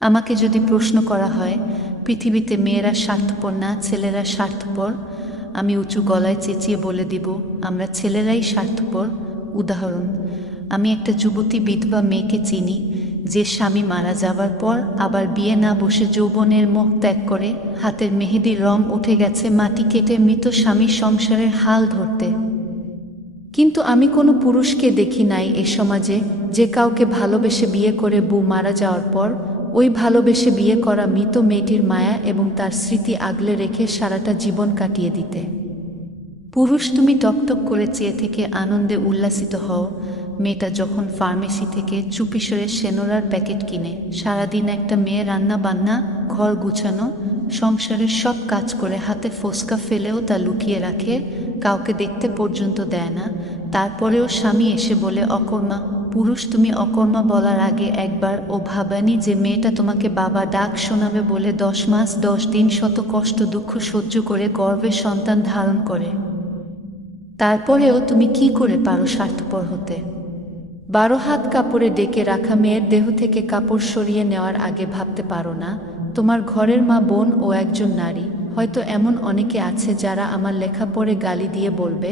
আমাকে যদি প্রশ্ন করা হয় পৃথিবীতে মেয়েরা স্বার্থপর না ছেলেরা স্বার্থপর, আমি উঁচু গলায় চেঁচিয়ে বলে দিব আমরা ছেলেরাই স্বার্থপর। উদাহরণ, আমি একটা যুবতী বিধবা মেয়েকে চিনি যে স্বামী মারা যাবার পর আবার বিয়ে না বসে যৌবনের মোহ ত্যাগ করে, হাতের মেহেদির রং উঠে গেছে মাটি কেটে মৃত স্বামীর সংসারের হাল ধরতে। কিন্তু আমি কোনো পুরুষকে দেখি নাই এ সমাজে যে কাউকে ভালোবেসে বিয়ে করে বউ মারা যাওয়ার পর ওই ভালোবেসে বিয়ে করা মৃত মেয়েটির মায়া এবং তার স্মৃতি আগলে রেখে সারাটা জীবন কাটিয়ে দিতে। পুরুষ, তুমি টকটক করে চেয়ে থেকে আনন্দে উল্লাসিত হও মেয়েটা যখন ফার্মেসি থেকে চুপিসরে সেনোরার প্যাকেট কিনে সারাদিন একটা মেয়ে রান্না বান্না, ঘর গুছানো, সংসারের সব কাজ করে হাতে ফোসকা ফেলেও তা লুকিয়ে রাখে, কাউকে দেখতে পর্যন্ত দেয় না। তারপরেও স্বামী এসে বলে অকর্মা। পুরুষ, তুমি অকর্মা বলার আগে একবার ও ভাবানি যে মেয়েটা তোমাকে বাবা ডাক শোনাবে বলে 10 মাস 10 দিন শত কষ্ট দুঃখ সহ্য করে গর্ভে সন্তান ধারণ করে। তারপরেও তুমি কি করে পারো স্বার্থপর হতে? 12 হাত কাপড়ে ডেকে রাখা মেয়ের দেহ থেকে কাপড় সরিয়ে নেওয়ার আগে ভাবতে পারো না তোমার ঘরের মা, বোন ও একজন নারী। হয়তো এমন অনেকে আছে যারা আমার লেখা পড়ে গালি দিয়ে বলবে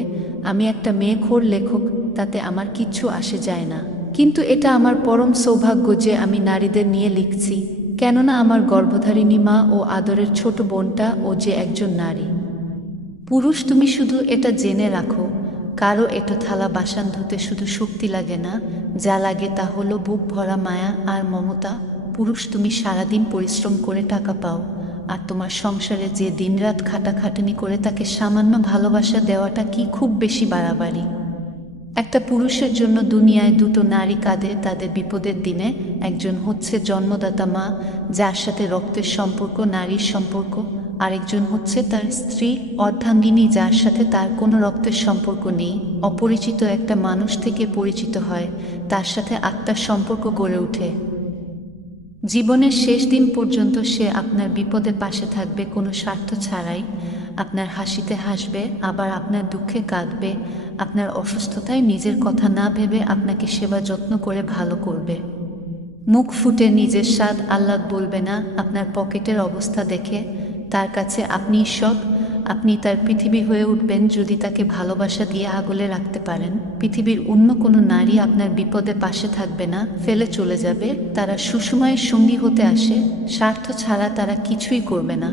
আমি একটা মেয়েখোর লেখক, তাতে আমার কিচ্ছু আসে যায় না। কিন্তু এটা আমার পরম সৌভাগ্য যে আমি নারীদের নিয়ে লিখছি, কেননা আমার গর্ভধারিণী মা ও আদরের ছোট বোনটা ও যে একজন নারী। পুরুষ, তুমি শুধু এটা জেনে রাখো কারো এটা থালা বাসন ধুতে শুধু শক্তি লাগে না, যা লাগে তা হলো বুক ভরা মায়া আর মমতা। পুরুষ, তুমি সারাদিন পরিশ্রম করে টাকা পাও আর তোমার সংসারে যে দিনরাত খাটাখাটনি করে তাকে সামান্য ভালোবাসা দেওয়াটা কি খুব বেশি বাড়াবাড়ি? একটা পুরুষের জন্য দুনিয়ায় দুটো নারী কাঁদে তাদের বিপদের দিনে। একজন হচ্ছে জন্মদাতা মা, যার সাথে রক্তের সম্পর্ক, নারীর সম্পর্ক। আরেকজন হচ্ছে তার স্ত্রী, অর্ধাঙ্গিনী, যার সাথে তার কোনো রক্তের সম্পর্ক নেই। অপরিচিত একটা মানুষ থেকে পরিচিত হয়, তার সাথে আত্মার সম্পর্ক গড়ে ওঠে। জীবনের শেষ দিন পর্যন্ত সে আপনার বিপদে পাশে থাকবে কোনো স্বার্থ ছাড়াই। আপনার হাসিতে হাসবে, আবার আপনার দুঃখে কাঁদবে। আপনার অসুস্থতায় নিজের কথা না ভেবে আপনাকে সেবা যত্ন করে ভালো করবে। মুখ ফুটে নিজের স্বাদ আহ্লাদ বলবে না আপনার পকেটের অবস্থা দেখে। তার কাছে আপনি সব, আপনি তার পৃথিবী হয়ে উঠবেন যদি তাকে ভালোবাসা দিয়ে আগলে রাখতে পারেন। পৃথিবীর অন্য কোনো নারী আপনার বিপদে পাশে থাকবে না, ফেলে চলে যাবে। তারা সুসময়ের সঙ্গী হতে আসে, স্বার্থ ছাড়া তারা কিছুই করবে না।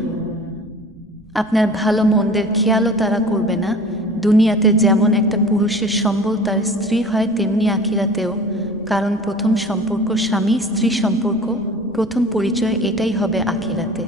আপনার ভালো মন্দের খেয়ালও তারা করবে না। দুনিয়াতে যেমন একটা পুরুষের সম্বল তার স্ত্রী হয়, তেমনি আখিরাতেও। কারণ প্রথম সম্পর্ক স্বামী স্ত্রী সম্পর্ক, প্রথম পরিচয় এটাই হবে আখিরাতে।